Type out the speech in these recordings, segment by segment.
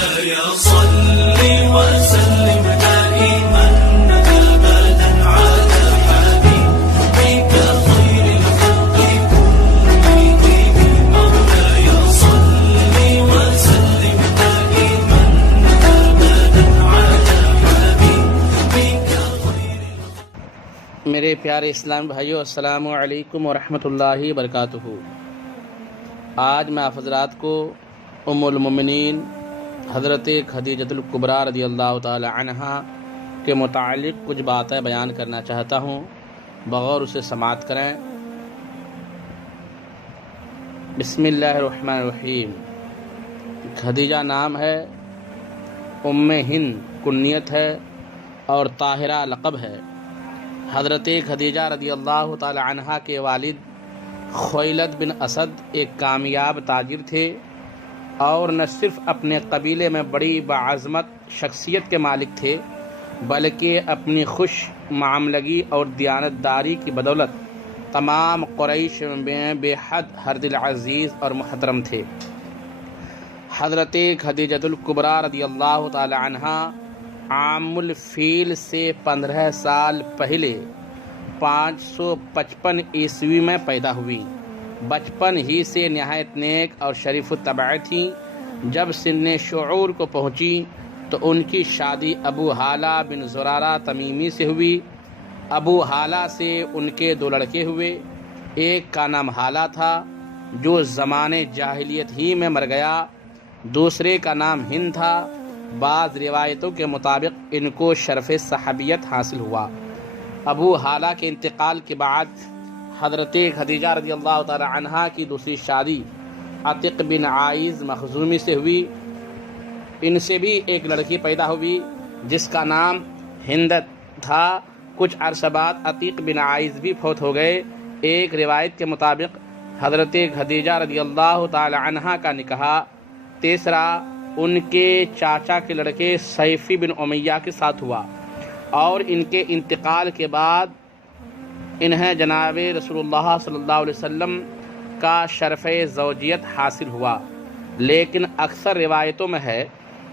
مولاي صل وسلم دائما أبدا على حبيبك خير الخلق كلهم مولاي صل وسلم دائما أبدا على حبيبك خير میرے پیارے اسلام بھائیو، السلام علیکم ورحمۃ اللہ وبرکاتہ۔ آج میں آپ حضرات کو ام المؤمنین حضرت خدیجۃ الکبریٰ رضی اللہ تعالی عنہا کے متعلق کچھ باتیں بیان کرنا چاہتا ہوں، بغور اسے سماعت کریں۔ بسم اللہ الرحمن الرحیم۔ خدیجہ نام ہے، ام ہند کنیت ہے، اور طاہرہ لقب ہے۔ حضرت خدیجہ رضی اللہ تعالی عنہا کے والد خویلد بن اسد ایک کامیاب تاجر تھے، اور نہ صرف اپنے قبیلے میں بڑی باعظمت شخصیت کے مالک تھے، بلکہ اپنی خوش معاملگی اور دیانتداری کی بدولت تمام قریش میں بے حد ہر دل عزیز اور محترم تھے۔ حضرت خدیجۃ الکبریٰ رضی اللہ تعالی عنہا عام الفیل سے 15 سال پہلے 555 عیسوی میں پیدا ہوئی۔ بچپن ہی سے نہایت نیک اور شریف الطبع تھیں۔ جب سن شعور کو پہنچی تو ان کی شادی ابو حالہ بن زرارہ تمیمی سے ہوئی۔ ابو حالہ سے ان کے 2 لڑکے ہوئے۔ ایک کا نام حالہ تھا، جو زمانے جاہلیت ہی میں مر گیا، دوسرے کا نام ہند تھا۔ بعض روایتوں کے مطابق ان کو شرف صحابیت حاصل ہوا۔ ابو حالہ کے انتقال کے بعد حضرت خدیجہ رضی اللہ تعالی عنہا کی دوسری شادی عتیق بن عائز مخزومی سے ہوئی۔ ان سے بھی ایک لڑکی پیدا ہوئی جس کا نام ہند تھا۔ کچھ عرصہ بعد عتیق بن عائز بھی فوت ہو گئے۔ ایک روایت کے مطابق حضرت خدیجہ رضی اللہ تعالی عنہا کا نکاح تیسرا ان کے چاچا کے لڑکے سیفی بن امیہ کے ساتھ ہوا، اور ان کے انتقال کے بعد انہیں جناب رسول اللہ صلی اللہ علیہ وسلم کا شرف زوجیت حاصل ہوا۔ لیکن اکثر روایتوں میں ہے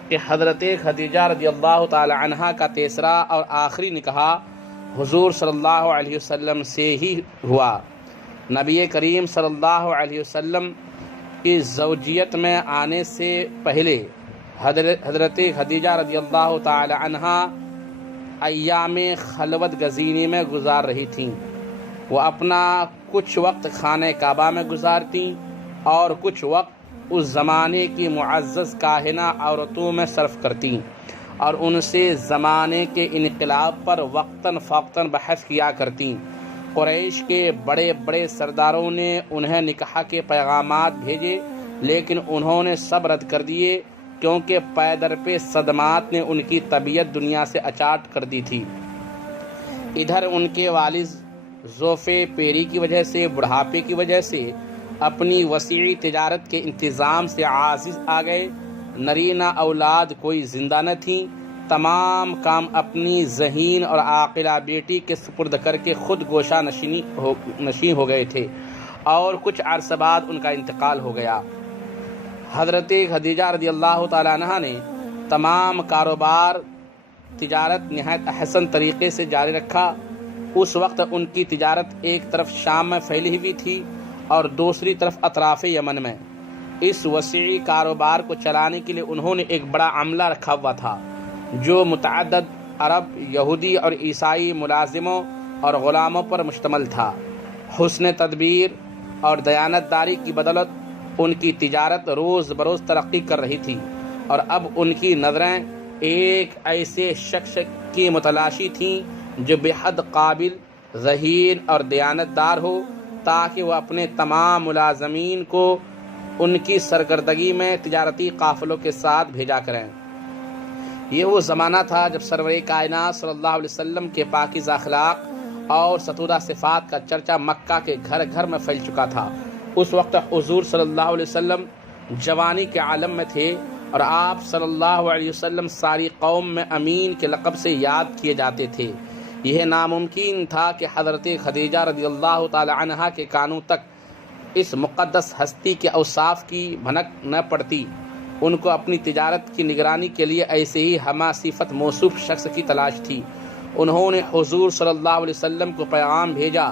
کہ حضرت خدیجہ رضی اللہ تعالی عنہا کا تیسرا اور آخری نکاح حضور صلی اللہ علیہ وسلم سے ہی ہوا۔ نبی کریم صلی اللہ علیہ وسلم کی زوجیت میں آنے سے پہلے حضرت خدیجہ رضی اللہ تعالی عنہا ایام خلوت گزینی میں گزار رہی تھیں۔ وہ اپنا کچھ وقت خانہ کعبہ میں گزارتیں اور کچھ وقت اس زمانے کی معزز کاہنہ عورتوں میں صرف کرتیں، اور ان سے زمانے کے انقلاب پر وقتاً فوقتاً بحث کیا کرتیں۔ قریش کے بڑے بڑے سرداروں نے انہیں نکاح کے پیغامات بھیجے، لیکن انہوں نے سب رد کر دیے، کیونکہ پے در پہ صدمات نے ان کی طبیعت دنیا سے اچاٹ کر دی تھی۔ ادھر ان کے والد ضعف پیری کی وجہ سے، بڑھاپے کی وجہ سے اپنی وسیع تجارت کے انتظام سے عاجز آ گئے۔ نرینہ اولاد کوئی زندہ نہ تھیں۔ تمام کام اپنی ذہین اور عاقلہ بیٹی کے سپرد کر کے خود گوشہ نشین ہو گئے تھے، اور کچھ عرصہ بعد ان کا انتقال ہو گیا۔ حضرت خدیجہ رضی اللہ تعالی عنہا نے تمام کاروبار تجارت نہایت احسن طریقے سے جاری رکھا۔ اس وقت ان کی تجارت ایک طرف شام میں پھیلی ہوئی تھی اور دوسری طرف اطراف یمن میں۔ اس وسیع کاروبار کو چلانے کے لیے انہوں نے ایک بڑا عملہ رکھا ہوا تھا، جو متعدد عرب، یہودی اور عیسائی ملازموں اور غلاموں پر مشتمل تھا۔ حسن تدبیر اور دیانتداری کی بدولت ان کی تجارت روز بروز ترقی کر رہی تھی، اور اب ان کی نظریں ایک ایسے شخص کی متلاشی تھیں جو بے حد قابل، ذہین اور دیانتدار ہو، تاکہ وہ اپنے تمام ملازمین کو ان کی سرگردگی میں تجارتی قافلوں کے ساتھ بھیجا کریں۔ یہ وہ زمانہ تھا جب سرور کائنات صلی اللہ علیہ وسلم کے پاکیزہ اخلاق اور ستودہ صفات کا چرچا مکہ کے گھر گھر میں پھیل چکا تھا۔ اس وقت حضور صلی اللہ علیہ وسلم جوانی کے عالم میں تھے، اور آپ صلی اللہ علیہ وسلم ساری قوم میں امین کے لقب سے یاد کیے جاتے تھے۔ یہ ناممکن تھا کہ حضرت خدیجہ رضی اللہ تعالی عنہا کے کانوں تک اس مقدس ہستی کے اوصاف کی بھنک نہ پڑتی۔ ان کو اپنی تجارت کی نگرانی کے لیے ایسے ہی ہمہ صفت موصوف شخص کی تلاش تھی۔ انہوں نے حضور صلی اللہ علیہ وسلم کو پیغام بھیجا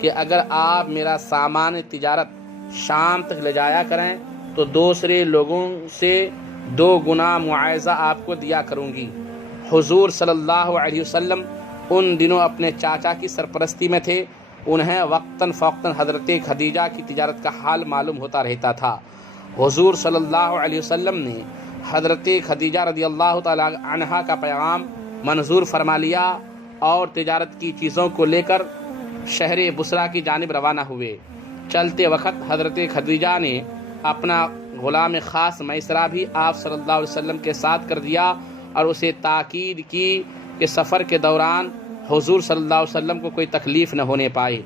کہ اگر آپ میرا سامان تجارت شام تک لے جایا کریں تو دوسرے لوگوں سے 2 گنا معاوضہ آپ کو دیا کروں گی۔ حضور صلی اللہ علیہ وسلم ان دنوں اپنے چاچا کی سرپرستی میں تھے۔ انہیں وقتاً فوقتاً حضرت خدیجہ کی تجارت کا حال معلوم ہوتا رہتا تھا۔ حضور صلی اللہ علیہ وسلم نے حضرت خدیجہ رضی اللہ تعالی عنہا کا پیغام منظور فرما لیا اور تجارت کی چیزوں کو لے کر شہر بصرہ کی جانب روانہ ہوئے۔ چلتے وقت حضرت خدیجہ نے اپنا غلام خاص میسرہ بھی آپ صلی اللہ علیہ وسلم کے ساتھ کر دیا اور اسے تاکید کی کہ سفر کے دوران حضور صلی اللہ علیہ وسلم کو کوئی تکلیف نہ ہونے پائے۔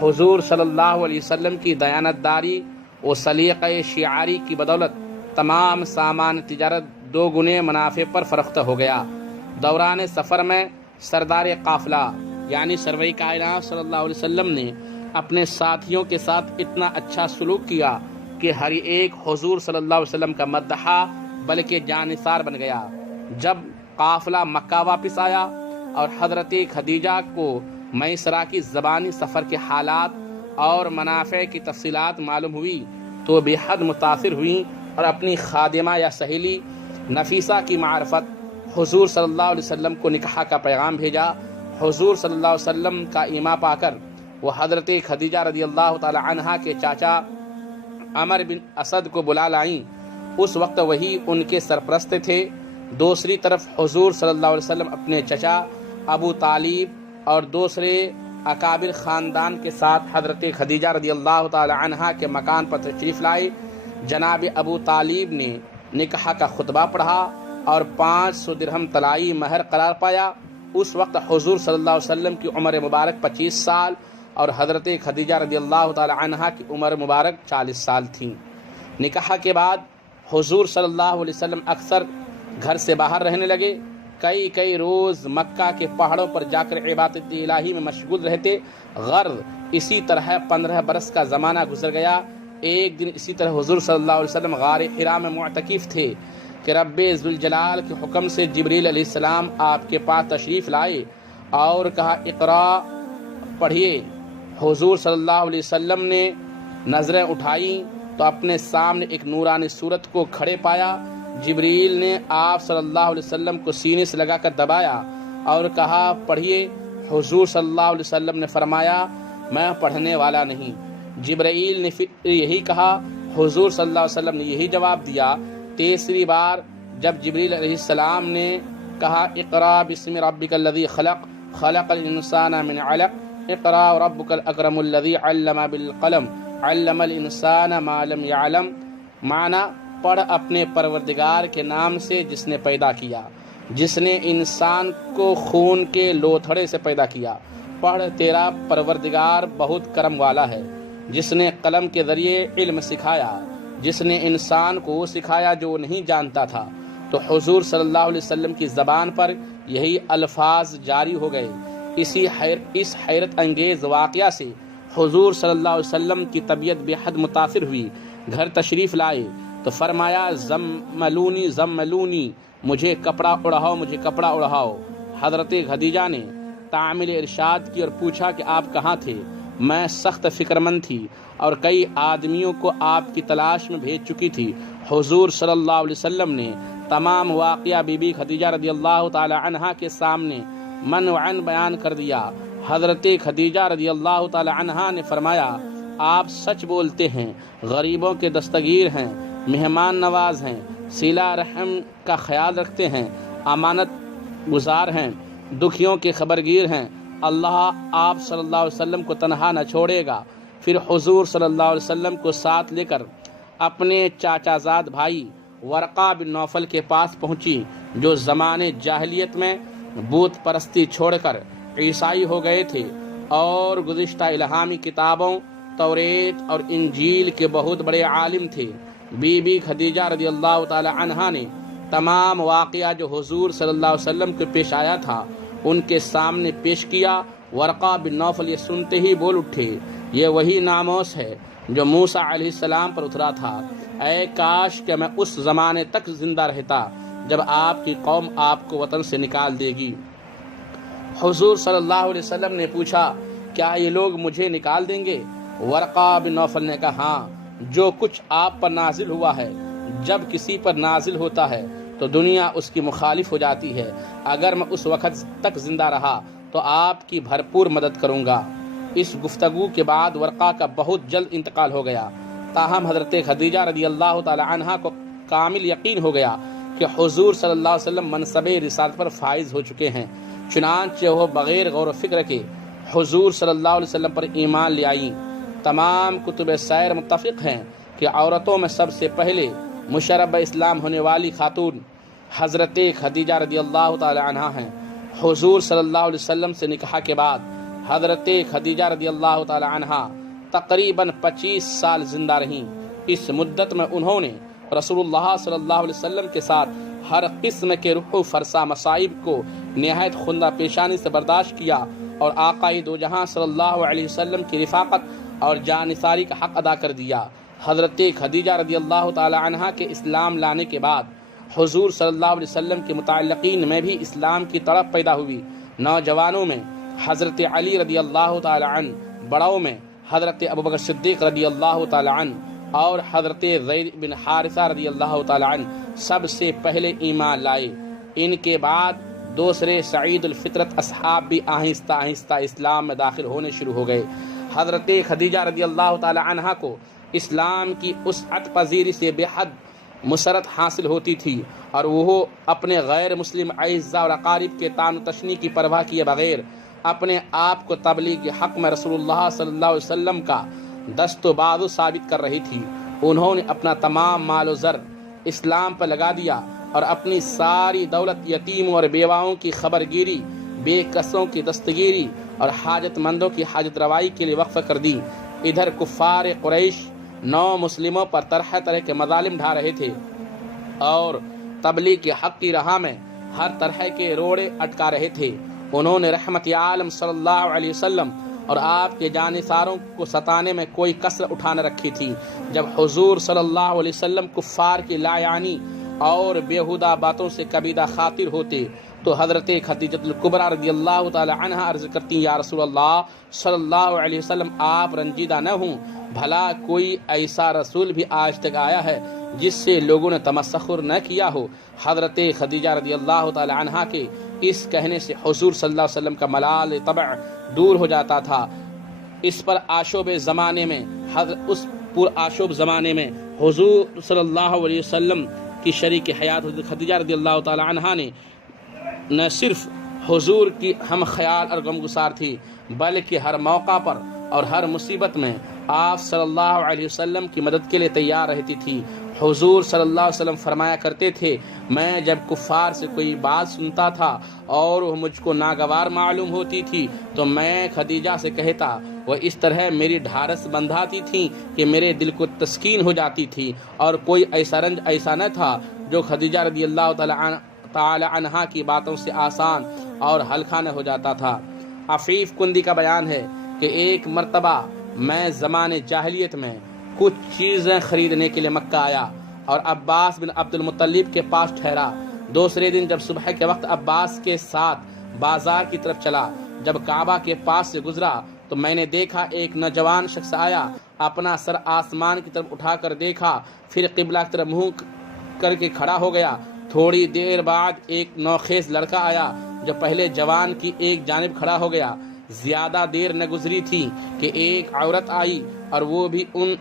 حضور صلی اللہ علیہ وسلم کی دیانتداری و سلیقہ شعاری کی بدولت تمام سامان تجارت 2 گنے منافع پر فروخت ہو گیا۔ دوران سفر میں سردار قافلہ یعنی سرور کائنات صلی اللہ علیہ وسلم نے اپنے ساتھیوں کے ساتھ اتنا اچھا سلوک کیا کہ ہر ایک حضور صلی اللہ علیہ وسلم کا مدحہ بلکہ جانثار بن گیا۔ جب قافلہ مکہ واپس آیا اور حضرت خدیجہ کو میسرہ کی زبانی سفر کے حالات اور منافع کی تفصیلات معلوم ہوئی تو بے حد متاثر ہوئیں اور اپنی خادمہ یا سہیلی نفیسہ کی معرفت حضور صلی اللہ علیہ وسلم کو نکاح کا پیغام بھیجا۔ حضور صلی اللہ علیہ وسلم کا ایما پا کر وہ حضرت خدیجہ رضی اللہ تعالی عنہا کے چاچا عمر بن اسد کو بلا لائیں۔ اس وقت وہی ان کے سرپرست تھے۔ دوسری طرف حضور صلی اللہ علیہ وسلم اپنے چچا ابو طالب اور دوسرے اکابر خاندان کے ساتھ حضرت خدیجہ رضی اللہ تعالی عنہا کے مکان پر تشریف لائے۔ جناب ابو طالب نے نکاح کا خطبہ پڑھا اور 500 درہم طلائی مہر قرار پایا۔ اس وقت حضور صلی اللہ علیہ وسلم کی عمر مبارک 25 سال اور حضرت خدیجہ رضی اللہ تعالی عنہا کی عمر مبارک 40 سال تھیں۔ نکاح کے بعد حضور صلی اللہ علیہ وسلم اکثر گھر سے باہر رہنے لگے۔ کئی روز مکہ کے پہاڑوں پر جا کر عبادت الہی میں مشغول رہتے۔ غرض اسی طرح 15 برس کا زمانہ گزر گیا۔ ایک دن اسی طرح حضور صلی اللہ علیہ وسلم غار حرا میں معتکف تھے کہ رب ذوالجلال کے حکم سے جبریل علیہ السلام آپ کے پاس تشریف لائے اور کہا اقرا پڑھیے۔ حضور صلی اللہ علیہ وسلم نے نظریں اٹھائیں تو اپنے سامنے ایک نورانی صورت کو کھڑے پایا۔ جبریل نے آپ صلی اللہ علیہ وسلم کو سینے سے لگا کر دبایا اور کہا پڑھیے۔ حضور صلی اللہ علیہ وسلم نے فرمایا میں پڑھنے والا نہیں۔ جبرائیل نے پھر یہی کہا۔ حضور صلی اللہ علیہ وسلم نے یہی جواب دیا۔ تیسری بار جب جبریل علیہ السلام نے کہا اقرا بسم ربک الذی خلق خلق الانسان من علق اقرا ربک الاکرم الذی علم بالقلم علم الانسان ما لم يعلم، معنی پڑھ اپنے پروردگار کے نام سے جس نے پیدا کیا، جس نے انسان کو خون کے لوتھڑے سے پیدا کیا۔ پڑھ تیرا پروردگار بہت کرم والا ہے، جس نے قلم کے ذریعے علم سکھایا، جس نے انسان کو وہ سکھایا جو نہیں جانتا تھا۔ تو حضور صلی اللہ علیہ وسلم کی زبان پر یہی الفاظ جاری ہو گئے۔ اس حیرت انگیز واقعہ سے حضور صلی اللہ علیہ وسلم کی طبیعت بے حد متاثر ہوئی۔ گھر تشریف لائے تو فرمایا زملونی زملونی، مجھے کپڑا اڑاؤ مجھے کپڑا اڑاؤ۔ حضرت خدیجہ نے تعمیل ارشاد کی اور پوچھا کہ آپ کہاں تھے؟ میں سخت فکر مند تھی اور کئی آدمیوں کو آپ کی تلاش میں بھیج چکی تھی۔ حضور صلی اللہ علیہ وسلم نے تمام واقعہ بی بی خدیجہ رضی اللہ تعالی عنہا کے سامنے منوعاً بیان کر دیا۔ حضرت خدیجہ رضی اللہ تعالی عنہا نے فرمایا آپ سچ بولتے ہیں، غریبوں کے دستگیر ہیں، مہمان نواز ہیں، صلہ رحم کا خیال رکھتے ہیں، امانت گزار ہیں، دکھیوں کے خبرگیر ہیں۔ اللہ آپ صلی اللہ علیہ وسلم کو تنہا نہ چھوڑے گا۔ پھر حضور صلی اللہ علیہ وسلم کو ساتھ لے کر اپنے چاچا زاد بھائی ورقہ بن نوفل کے پاس پہنچی، جو زمانے جاہلیت میں بت پرستی چھوڑ کر عیسائی ہو گئے تھے اور گزشتہ الہامی کتابوں توریت اور انجیل کے بہت بڑے عالم تھے۔ بی بی خدیجہ رضی اللہ تعالی عنہا نے تمام واقعہ جو حضور صلی اللہ علیہ وسلم کو پیش آیا تھا ان کے سامنے پیش کیا۔ ورقہ بن نوفل یہ سنتے ہی بول اٹھے یہ وہی ناموس ہے جو موسیٰ علیہ السلام پر اترا تھا۔ اے کاش کہ میں اس زمانے تک زندہ رہتا جب آپ کی قوم آپ کو وطن سے نکال دے گی۔ حضور صلی اللہ علیہ وسلم نے پوچھا کیا یہ لوگ مجھے نکال دیں گے؟ ورقہ بن نوفل نے کہا ہاں، جو کچھ آپ پر نازل ہوا ہے جب کسی پر نازل ہوتا ہے تو دنیا اس کی مخالف ہو جاتی ہے۔ اگر میں اس وقت تک زندہ رہا تو آپ کی بھرپور مدد کروں گا۔ اس گفتگو کے بعد ورقہ کا بہت جلد انتقال ہو گیا، تاہم حضرت خدیجہ رضی اللہ تعالی عنہا کو کامل یقین ہو گیا کہ حضور صلی اللہ علیہ وسلم منصب رسالت پر فائز ہو چکے ہیں، چنانچہ وہ بغیر غور و فکر کے حضور صلی اللہ علیہ وسلم پر ایمان لے آئیں۔ تمام کتب سیر متفق ہیں کہ عورتوں میں سب سے پہلے مشرب اسلام ہونے والی خاتون حضرت خدیجہ رضی اللہ تعالی عنہا ہیں۔ حضور صلی اللہ علیہ وسلم سے نکاح کے بعد حضرت خدیجہ رضی اللہ تعالی عنہا تقریباً 25 سال زندہ رہیں۔ اس مدت میں انہوں نے رسول اللہ صلی اللہ علیہ وسلم کے ساتھ ہر قسم کے روح و فرسا مصائب کو نہایت خندہ پیشانی سے برداشت کیا اور آقائے دو جہاں صلی اللہ علیہ وسلم کی رفاقت اور جانثاری کا حق ادا کر دیا۔ حضرت خدیجہ رضی اللہ تعالی عنہا کے اسلام لانے کے بعد حضور صلی اللہ علیہ وسلم کے متعلقین میں بھی اسلام کی تڑپ پیدا ہوئی۔ نوجوانوں میں حضرت علی رضی اللہ تعالی عنہ، بڑوں میں حضرت ابوبکر صدیق رضی اللہ تعالی عنہ اور حضرت زید بن حارثہ رضی اللہ تعالی عنہ سب سے پہلے ایمان لائے۔ ان کے بعد دوسرے سعید الفطرت اصحاب بھی آہستہ آہستہ اسلام میں داخل ہونے شروع ہو گئے۔ حضرت خدیجہ رضی اللہ تعالی عنہا کو اسلام کی وسعت پذیری سے بے حد مسرت حاصل ہوتی تھی اور وہ اپنے غیر مسلم اعزاء اور اقارب کے طعن و تشنیع کی پرواہ کیے بغیر اپنے آپ کو تبلیغ کے حق میں رسول اللہ صلی اللہ علیہ وسلم کا دست و بازو ثابت کر رہی تھی۔ انہوں نے اپنا تمام مال و زر اسلام پر لگا دیا اور اپنی ساری دولت یتیموں اور بیواؤں کی خبر گیری، بے کسوں کی دستگیری اور حاجت مندوں کی حاجت روائی کے لیے وقف کر دی۔ ادھر کفار قریش نو مسلموں پر طرح طرح کے مظالم ڈھا رہے تھے اور تبلیغ کے حق کی راہ میں ہر طرح کے روڑے اٹکا رہے تھے۔ انہوں نے رحمت عالم صلی اللہ علیہ وسلم اور آپ کے جانثاروں کو ستانے میں کوئی کسر اٹھا نہ رکھی تھی۔ جب حضور صلی اللہ علیہ وسلم کفار کی لا یعنی اور بیہودہ باتوں سے کبیدہ خاطر ہوتے تو حضرت خدیجہ الکبریٰ رضی اللہ تعالی عنہا عرض کرتی یا رسول اللہ صلی اللہ علیہ وسلم آپ رنجیدہ نہ ہوں، بھلا کوئی ایسا رسول بھی آج تک آیا ہے جس سے لوگوں نے تمسخر نہ کیا ہو۔ حضرت خدیجہ رضی اللہ تعالی عنہا کے اس کہنے سے حضور صلی اللہ علیہ وسلم کا ملال طبع دور ہو جاتا تھا۔ اس پر آشوب زمانے میں حضور صلی اللہ علیہ وسلم کی شریک حیات حضرت خدیجہ رضی اللہ تعالی عنہا نے نہ صرف حضور کی ہم خیال اور غمگسار تھی بلکہ ہر موقع پر اور ہر مصیبت میں آپ صلی اللہ علیہ وسلم کی مدد کے لیے تیار رہتی تھی۔ حضور صلی اللہ علیہ وسلم فرمایا کرتے تھے میں جب کفار سے کوئی بات سنتا تھا اور وہ مجھ کو ناگوار معلوم ہوتی تھی تو میں خدیجہ سے کہتا، وہ اس طرح میری ڈھارس بندھاتی تھی کہ میرے دل کو تسکین ہو جاتی تھی، اور کوئی ایسا رنج ایسا نہ تھا جو خدیجہ رضی اللہ تعالی عنہا کی باتوں سے آسان اور ہلکا نہ ہو جاتا تھا۔ عفیف کندی کا بیان ہے کہ ایک مرتبہ میں زمانے جاہلیت میں کچھ چیزیں خریدنے کے لیے مکہ آیا اور عباس بن عبد المطلب کے پاس ٹھہرا۔ دوسرے دن جب صبح کے وقت عباس کے ساتھ بازار کی طرف چلا، جب کعبہ کے پاس سے گزرا تو میں نے دیکھا ایک نوجوان شخص آیا، اپنا سر آسمان کی طرف اٹھا کر دیکھا، پھر قبلہ کی طرف منہ کر کے کھڑا ہو گیا۔ تھوڑی دیر بعد ایک نوخیز لڑکا آیا جو پہلے جوان کی ایک جانب کھڑا ہو گیا۔ زیادہ دیر نہ گزری تھی کہ ایک عورت آئی اور وہ بھی ان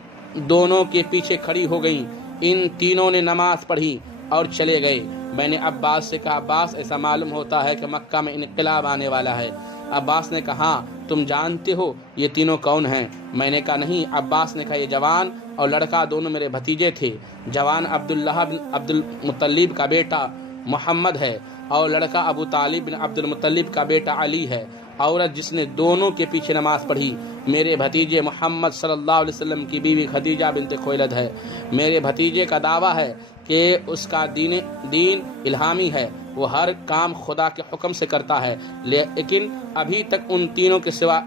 دونوں کے پیچھے کھڑی ہو گئیں۔ ان تینوں نے نماز پڑھی اور چلے گئے۔ میں نے عباس سے کہا عباس ایسا معلوم ہوتا ہے کہ مکہ میں انقلاب آنے والا ہے۔ عباس نے کہا تم جانتے ہو یہ تینوں کون ہیں؟ میں نے کہا نہیں۔ عباس نے کہا یہ جوان اور لڑکا دونوں میرے بھتیجے تھے۔ جوان عبداللہ بن عبد المطلب کا بیٹا محمد ہے اور لڑکا ابو طالب بن عبد المطلب کا بیٹا علی ہے۔ عورت جس نے دونوں کے پیچھے نماز پڑھی میرے بھتیجے محمد صلی اللہ علیہ وسلم کی بیوی خدیجہ بنت خویلد ہے۔ میرے بھتیجے کا دعویٰ ہے کہ اس کا دین الہامی ہے، وہ ہر کام خدا کے حکم سے کرتا ہے، لیکن ابھی تک ان تینوں کے سوا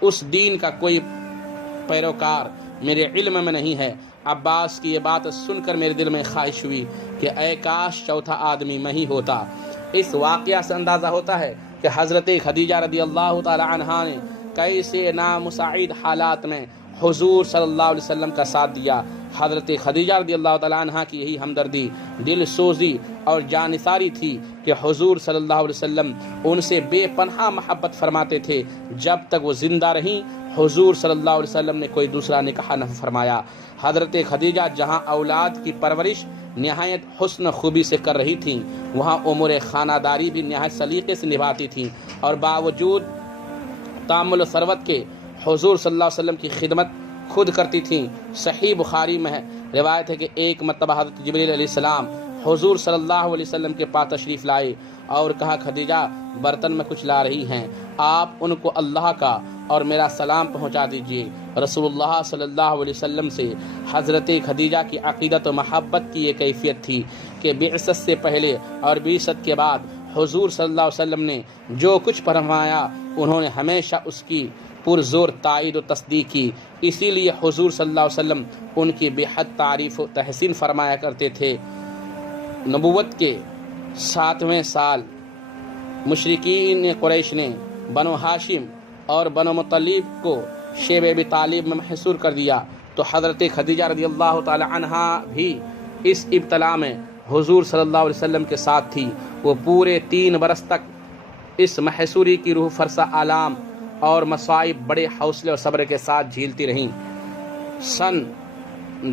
اس دین کا کوئی پیروکار میرے علم میں نہیں ہے۔ عباس کی یہ بات سن کر میرے دل میں خواہش ہوئی کہ اے کاش چوتھا آدمی میں ہی ہوتا۔ اس واقعہ سے اندازہ ہوتا ہے کہ حضرت خدیجہ رضی اللہ تعالی عنہا نے کیسے نامساعد حالات میں حضور صلی اللہ علیہ وسلم کا ساتھ دیا۔ حضرت خدیجہ رضی اللہ تعالی عنہا کی یہی ہمدردی، دل سوزی اور جانثاری تھی کہ حضور صلی اللہ علیہ وسلم ان سے بے پناہ محبت فرماتے تھے۔ جب تک وہ زندہ رہیں حضور صلی اللہ علیہ وسلم نے کوئی دوسرا نکاح نہ فرمایا۔ حضرت خدیجہ جہاں اولاد کی پرورش نہایت حسن خوبی سے کر رہی تھیں، وہاں امور خانہ داری بھی نہایت سلیقے سے نبھاتی تھیں، اور باوجود تامل و ثروت کے حضور صلی اللہ علیہ وسلم کی خدمت خود کرتی تھیں۔ صحیح بخاری میں روایت ہے کہ ایک مرتبہ حضرت جبریل علیہ السلام حضور صلی اللہ علیہ وسلم کے پاس تشریف لائے اور کہا خدیجہ برتن میں کچھ لا رہی ہیں، آپ ان کو اللہ کا اور میرا سلام پہنچا دیجیے۔ رسول اللہ صلی اللہ علیہ وسلم سے حضرت خدیجہ کی عقیدت و محبت کی یہ کیفیت تھی کہ بعثت سے پہلے اور بعثت کے بعد حضور صلی اللہ علیہ وسلم نے جو کچھ فرمایا انہوں نے ہمیشہ اس کی پرزور تائید و تصدیق کی۔ اسی لیے حضور صلی اللہ علیہ وسلم ان کی بے حد تعریف و تحسین فرمایا کرتے تھے۔ نبوت کے 7ویں سال مشرکین قریش نے بنو ہاشم اور بنو مطلب کو شیب ابی طالب میں محصور کر دیا، تو حضرت خدیجہ رضی اللہ تعالی عنہا بھی اس ابتلا میں حضور صلی اللہ علیہ وسلم کے ساتھ تھی۔ وہ پورے 3 برس تک اس محصوری کی روح فرسا آلام اور مصائب بڑے حوصلے اور صبر کے ساتھ جھیلتی رہیں۔ سن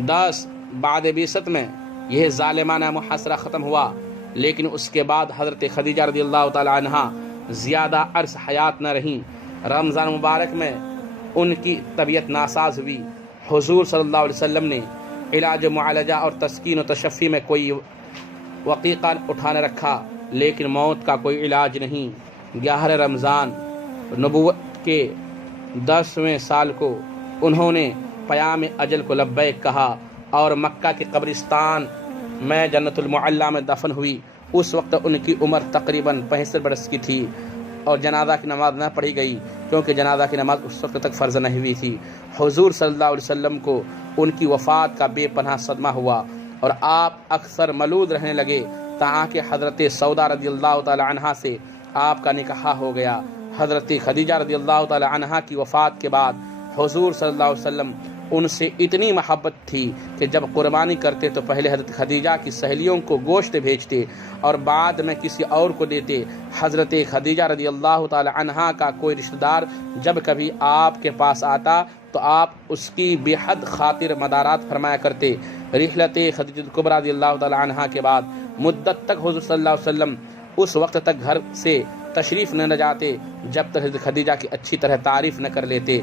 10 بعد بعثت میں یہ ظالمانہ محاصرہ ختم ہوا، لیکن اس کے بعد حضرت خدیجہ رضی اللہ تعالی عنہا زیادہ عرص حیات نہ رہیں۔ رمضان مبارک میں ان کی طبیعت ناساز ہوئی۔ حضور صلی اللہ علیہ وسلم نے علاج و معالجہ اور تسکین و تشفی میں کوئی وقیقہ اٹھانے رکھا، لیکن موت کا کوئی علاج نہیں۔ 11 رمضان نبوت کے 10ویں سال کو انہوں نے پیام اجل کو لبیک کہا اور مکہ کے قبرستان میں جنت المعلی میں دفن ہوئی۔ اس وقت ان کی عمر تقریباً 65 برس کی تھی، اور جنازہ کی نماز نہ پڑھی گئی کیونکہ جنازہ کی نماز اس وقت تک فرض نہیں ہوئی تھی۔ حضور صلی اللہ علیہ وسلم کو ان کی وفات کا بے پناہ صدمہ ہوا اور آپ اکثر ملول رہنے لگے، تاکہ حضرت سودا رضی اللہ تعالی عنہا سے آپ کا نکاح ہو گیا۔ حضرت خدیجہ رضی اللہ تعالی عنہا کی وفات کے بعد حضور صلی اللہ علیہ وسلم ان سے اتنی محبت تھی کہ جب قربانی کرتے تو پہلے حضرت خدیجہ کی سہیلیوں کو گوشت بھیجتے اور بعد میں کسی اور کو دیتے۔ حضرت خدیجہ رضی اللہ تعالی عنہا کا کوئی رشتہ دار جب کبھی آپ کے پاس آتا تو آپ اس کی بے حد خاطر مدارات فرمایا کرتے۔ رحلت خدیجہ کبریٰ رضی اللہ تعالی عنہا کے بعد مدت تک حضور صلی اللہ علیہ وسلم اس وقت تک گھر سے تشریف نہ جاتے جب تک حضرت خدیجہ کی اچھی طرح تعریف نہ کر لیتے۔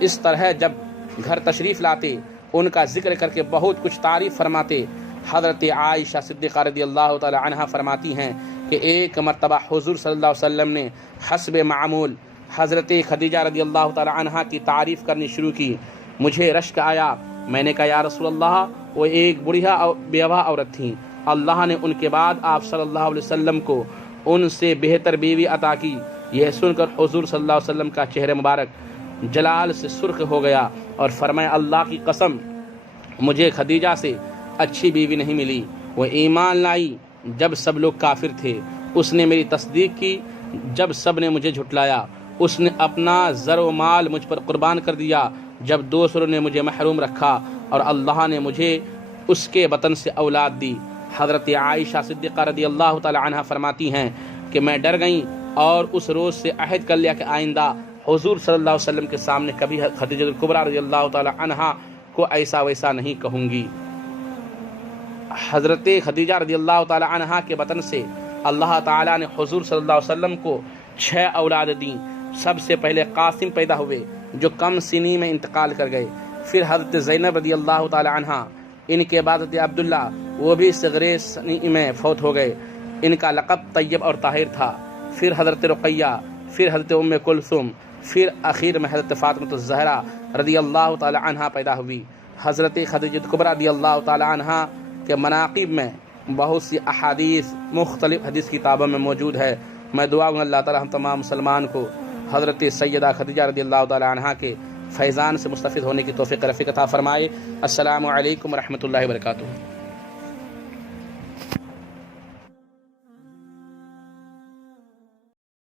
اس طرح جب گھر تشریف لاتے ان کا ذکر کر کے بہت کچھ تعریف فرماتے۔ حضرت عائشہ صدیقہ رضی اللہ تعالی عنہا فرماتی ہیں کہ ایک مرتبہ حضور صلی اللہ علیہ وسلم نے حسب معمول حضرت خدیجہ رضی اللہ تعالی عنہا کی تعریف کرنی شروع کی۔ مجھے رشک آیا، میں نے کہا یا رسول اللہ، وہ ایک بڑھیا بیوہ عورت تھیں، اللہ نے ان کے بعد آپ صلی اللہ علیہ وسلم کو ان سے بہتر بیوی عطا کی۔ یہ سن کر حضور صلی اللہ علیہ وسلم کا چہرہ مبارک جلال سے سرخ ہو گیا اور فرمایا اللہ کی قسم مجھے خدیجہ سے اچھی بیوی نہیں ملی۔ وہ ایمان لائی جب سب لوگ کافر تھے، اس نے میری تصدیق کی جب سب نے مجھے جھٹلایا، اس نے اپنا زر و مال مجھ پر قربان کر دیا جب دوسروں نے مجھے محروم رکھا، اور اللہ نے مجھے اس کے وطن سے اولاد دی۔ حضرت عائشہ صدیقہ رضی اللہ تعالی عنہ فرماتی ہیں کہ میں ڈر گئی اور اس روز سے عہد کر لیا کہ آئندہ حضور صلی اللہ علیہ وسلم کے سامنے کبھی خدیجہ کبریٰ رضی اللہ تعالی عنہا کو ایسا ویسا نہیں کہوں گی۔ حضرت خدیجہ رضی اللہ تعالی عنہا کے وطن سے اللہ تعالی نے حضور صلی اللہ علیہ وسلم کو 6 اولاد دیں۔ سب سے پہلے قاسم پیدا ہوئے جو کم سنی میں انتقال کر گئے، پھر حضرت زینب رضی اللہ تعالی عنہا، ان کے بعد حضرت عبداللہ، وہ بھی صغر سنی میں فوت ہو گئے، ان کا لقب طیب اور طاہر تھا، پھر حضرت رقیہ، پھر حضرت ام کلثوم، پھر اخیر میں حضرت فاطمہ الزہرا رضی اللہ تعالی عنہا پیدا ہوئی۔ حضرت خدیجہ کبریٰ رضی اللہ تعالی عنہا کے مناقب میں بہت سی احادیث مختلف حدیث کتابوں میں موجود ہے۔ میں دعا ہوں اللہ تعالی ہم تمام مسلمان کو حضرت سیدہ خدیجہ رضی اللہ تعالی عنہا کے فیضان سے مستفید ہونے کی توفیق رفیق عطا فرمائے۔ السلام علیکم ورحمۃ اللہ وبرکاتہ۔